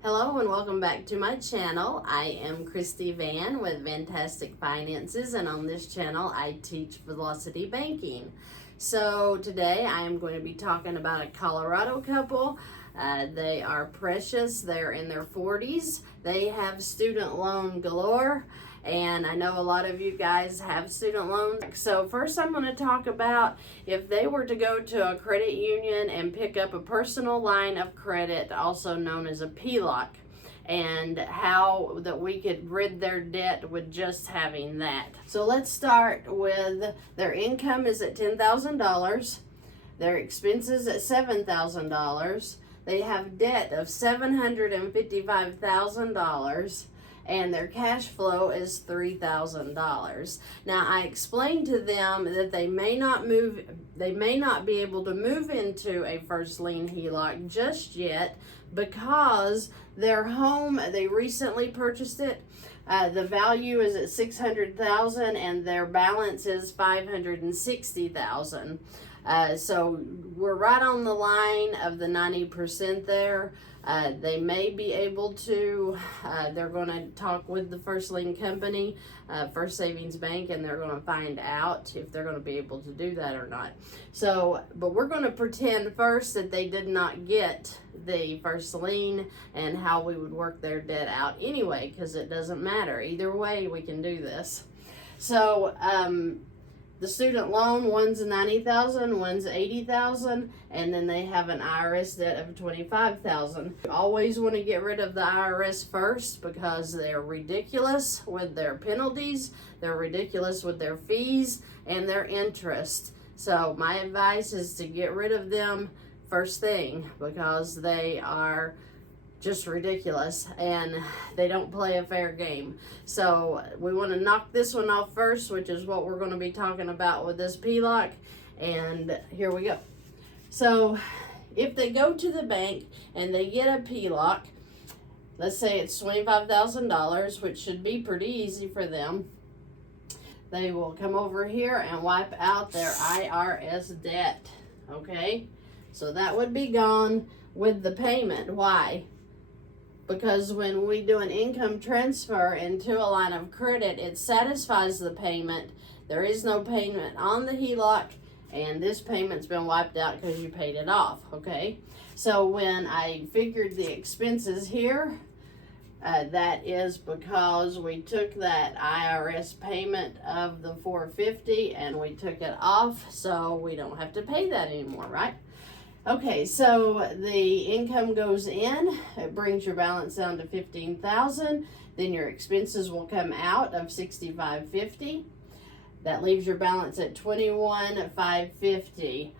Hello and welcome back to my channel. I am Christy Vann with VANNtastic Finances, and on this channel I teach velocity banking. So today I am going to be talking about a Colorado couple. They are precious. They're in their 40s. They have student loan galore, and I know a lot of you guys have student loans. So first I'm going to talk about if they were to go to a credit union and pick up a personal line of credit, also known as a PLOC, and how that we could rid their debt with just having that. So let's start with their income is at $10,000, their expenses at $7,000, they have debt of $755,000, and their cash flow is $3,000. Now I explained to them that they may not be able to move into a first lien HELOC just yet because their home, they recently purchased it. The value is at $600,000 and their balance is $560,000. So we're right on the line of the 90% there. They may be able to, they're going to talk with the first lien company, First Savings Bank, and they're going to find out if they're going to be able to do that or not. So, but we're going to pretend first that they did not get the first lien and how we would work their debt out anyway, because it doesn't matter. Either way, we can do this. So, the student loan, one's $90,000, one's $80,000, and then they have an IRS debt of $25,000. You always want to get rid of the IRS first because they're ridiculous with their penalties, they're ridiculous with their fees, and their interest. So my advice is to get rid of them first thing because they are just ridiculous and they don't play a fair game. So we want to knock this one off first, which is what we're going to be talking about with this PLOC, and here we go. So if they go to the bank and they get a PLOC, let's say it's $25,000, which should be pretty easy for them, they will come over here and wipe out their IRS debt. Okay, so that would be gone with the payment. Why? Because when we do an income transfer into a line of credit, it satisfies the payment. There is no payment on the HELOC, and this payment's been wiped out because you paid it off, okay? So when I figured the expenses here, that is because we took that IRS payment of the $450 and we took it off, so we don't have to pay that anymore, right? Okay, so the income goes in, it brings your balance down to $15,000, then your expenses will come out of $65.50. That leaves your balance at $21,550.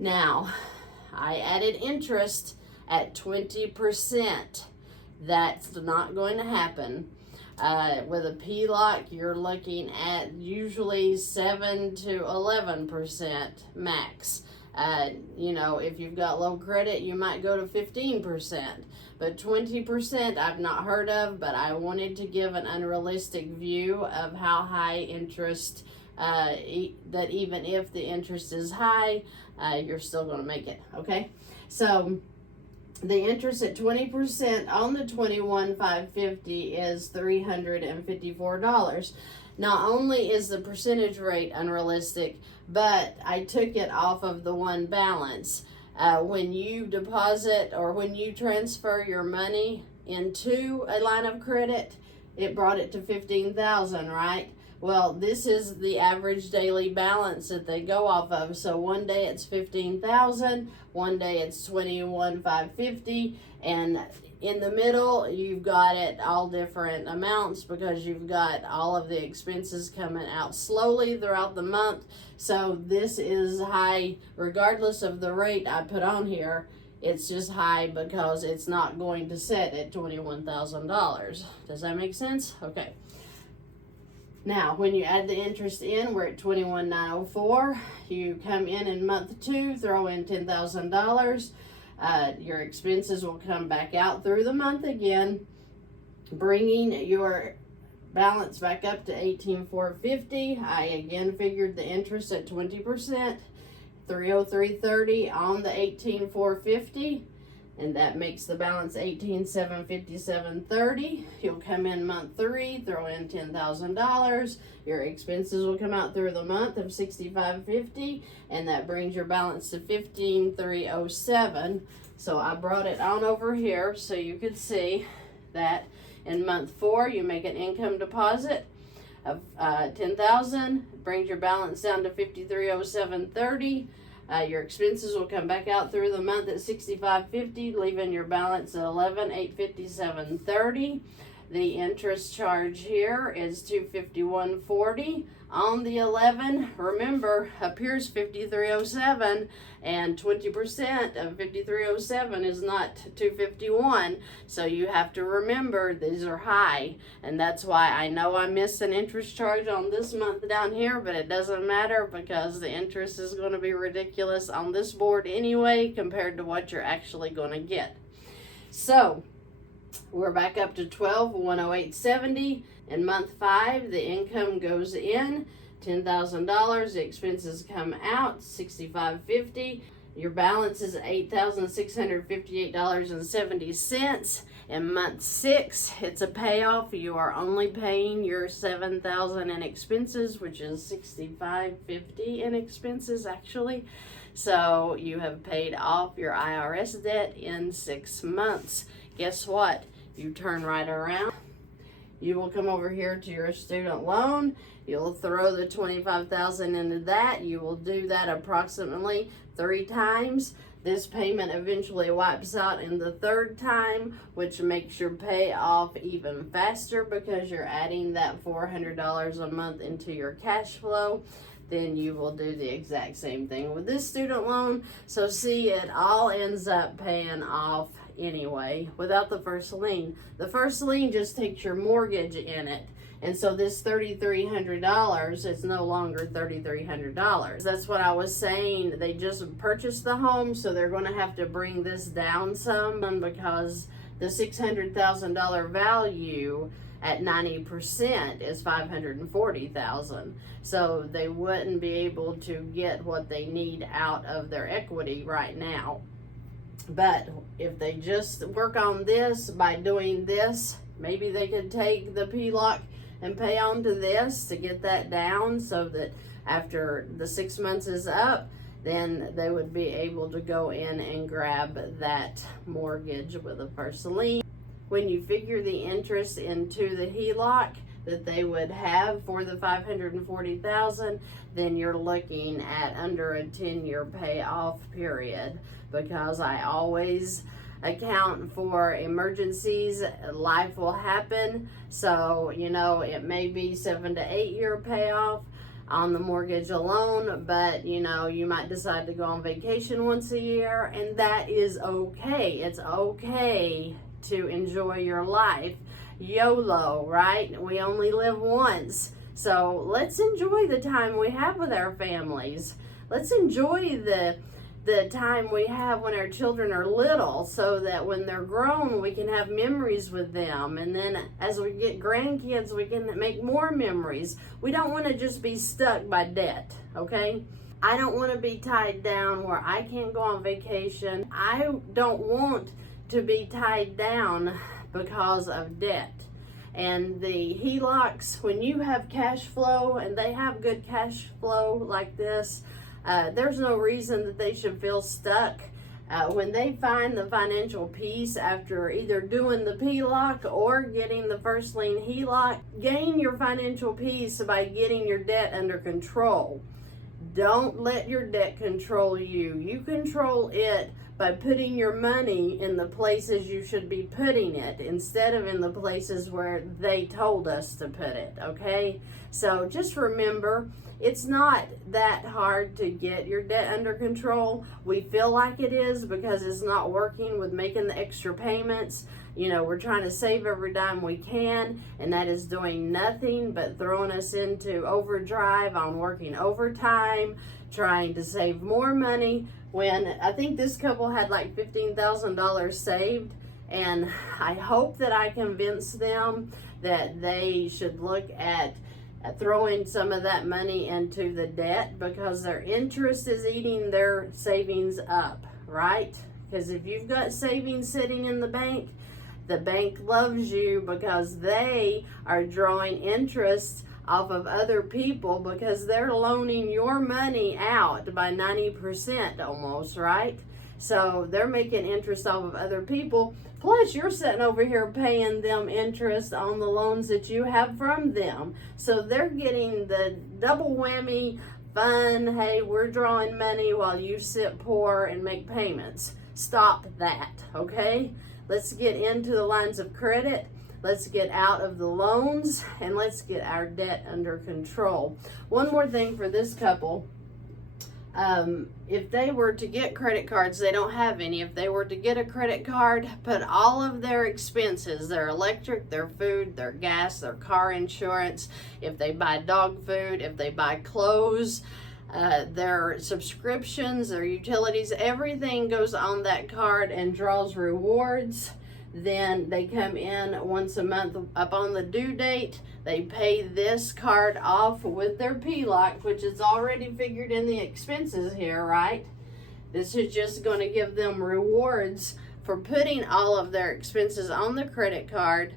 Now, I added interest at 20%. That's not going to happen. With a PLOC, you're looking at usually 7 to 11% max. You know, if you've got low credit, you might go to 15%, but 20% I've not heard of, but I wanted to give an unrealistic view of how high interest, that even if the interest is high, you're still going to make it, okay? So the interest at 20% on the $21,550 is $354. Not only is the percentage rate unrealistic, but I took it off of the one balance. When you deposit or when you transfer your money into a line of credit, it brought it to $15,000, right? Well, this is the average daily balance that they go off of. So one day it's $15,000, one day it's $21,550, and in the middle, you've got it all different amounts because you've got all of the expenses coming out slowly throughout the month. So this is high regardless of the rate I put on here. It's just high because it's not going to set at $21,000. Does that make sense? Okay. Now, when you add the interest in, we're at $21,904. You come in month 2, throw in $10,000. Your expenses will come back out through the month again, bringing your balance back up to $18,450. I again figured the interest at 20%, $303.30 on the $18,450. and that makes the balance $18,757.30. You'll come in month 3, throw in $10,000. Your expenses will come out through the month of $65.50, and that brings your balance to $15,307. So I brought it on over here so you could see that in month 4 you make an income deposit of $10,000, brings your balance down to $53,07.30. Your expenses will come back out through the month at $65.50, leaving your balance at $11,857.30. The interest charge here is $251.40 on the 11. Remember, up here's $53.07, and 20% of $53.07 is not $251. So you have to remember these are high, and that's why I know I missed an interest charge on this month down here, but it doesn't matter because the interest is going to be ridiculous on this board anyway compared to what you're actually going to get. So we're back up to $12,108.70. In month 5, the income goes in $10,000. The expenses come out $65.50. Your balance is $8,658.70. In month 6, it's a payoff. You are only paying your $7,000 in expenses, which is $65.50 in expenses actually. So you have paid off your IRS debt in 6 months. Guess what? You turn right around. You will come over here to your student loan. You'll throw the $25,000 into that. You will do that approximately 3 times. This payment eventually wipes out in the 3rd time, which makes your pay off even faster because you're adding that $400 a month into your cash flow. Then you will do the exact same thing with this student loan. So see, it all ends up paying off anyway without the first lien. The first lien just takes your mortgage in it. And so this $3,300 is no longer $3,300. That's what I was saying. They just purchased the home, so they're going to have to bring this down some because the $600,000 value at 90% is $540,000. So they wouldn't be able to get what they need out of their equity right now. But if they just work on this by doing this, maybe they could take the PLOC and pay on to this to get that down so that after the 6 months is up, then they would be able to go in and grab that mortgage with a first lien. When you figure the interest into the HELOC that they would have for the $540,000, then you're looking at under a 10-year payoff period, because I always account for emergencies. Life will happen, so you know it may be 7 to 8 year payoff on the mortgage alone, but you know you might decide to go on vacation once a year, and that is okay. It's okay to enjoy your life. YOLO, right? We only live once. So let's enjoy the time we have with our families. Let's enjoy the time we have when our children are little, so that when they're grown we can have memories with them, and then as we get grandkids we can make more memories. We don't want to just be stuck by debt, okay? I don't want to be tied down where I can't go on vacation. I don't want to be tied down because of debt. And the HELOCs, when you have cash flow and they have good cash flow like this, there's no reason that they should feel stuck. When they find the financial peace after either doing the PLOC or getting the first lien HELOC, gain your financial peace by getting your debt under control. Don't let your debt control you. You control it by putting your money in the places you should be putting it instead of in the places where they told us to put it, okay? So just remember, it's not that hard to get your debt under control. We feel like it is because it's not working with making the extra payments. You know, we're trying to save every dime we can, and that is doing nothing but throwing us into overdrive on working overtime, trying to save more money, when I think this couple had like $15,000 saved, and I hope that I convince them that they should look at throwing some of that money into the debt, because their interest is eating their savings up, right? Because if you've got savings sitting in the bank loves you because they are drawing interest off of other people because they're loaning your money out by 90% almost, right? So they're making interest off of other people. Plus, you're sitting over here paying them interest on the loans that you have from them. So they're getting the double whammy fun. Hey, we're drawing money while you sit poor and make payments. Stop that, okay? Let's get into the lines of credit. Let's get out of the loans and let's get our debt under control. One more thing for this couple. If they were to get credit cards, they don't have any. If they were to get a credit card, put all of their expenses, their electric, their food, their gas, their car insurance, if they buy dog food, if they buy clothes, their subscriptions, their utilities, everything goes on that card and draws rewards. Then they come in once a month up on the due date. They pay this card off with their PLOC, which is already figured in the expenses here, right? This is just going to give them rewards for putting all of their expenses on the credit card.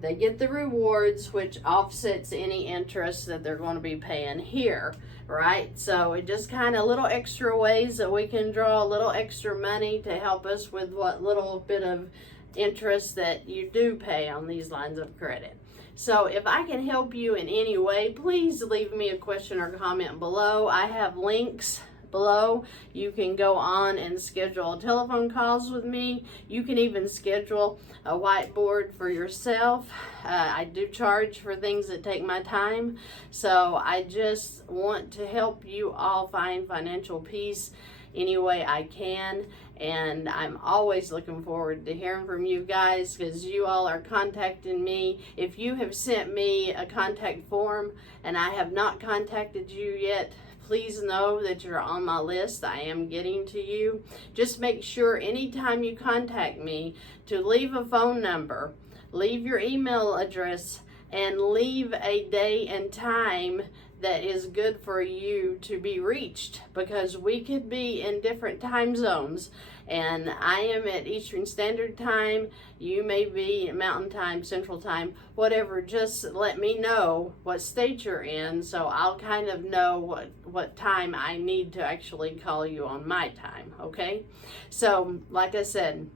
They get the rewards, which offsets any interest that they're going to be paying here, right? So it just kind of little extra ways that we can draw a little extra money to help us with what little bit of interest that you do pay on these lines of credit. So if I can help you in any way, please leave me a question or comment below. I have links below. You can go on and schedule telephone calls with me. You can even schedule a whiteboard for yourself. I do charge for things that take my time. So I just want to help you all find financial peace any way I can, and I'm always looking forward to hearing from you guys because you all are contacting me. If you have sent me a contact form and I have not contacted you yet, please know that you're on my list. I am getting to you. Just make sure anytime you contact me to leave a phone number, leave your email address, and leave a day and time that is good for you to be reached, because we could be in different time zones, and I am at Eastern Standard Time, you may be Mountain Time, Central Time, whatever. Just let me know what state you're in so I'll kind of know what time I need to actually call you on my time, okay? So like I said,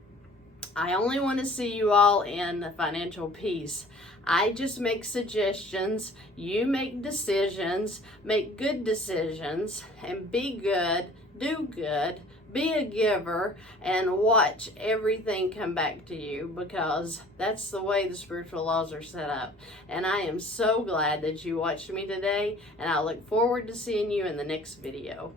I only want to see you all in financial peace. I just make suggestions, you make decisions, make good decisions, and be good, do good, be a giver, and watch everything come back to you, because that's the way the spiritual laws are set up. And I am so glad that you watched me today, and I look forward to seeing you in the next video.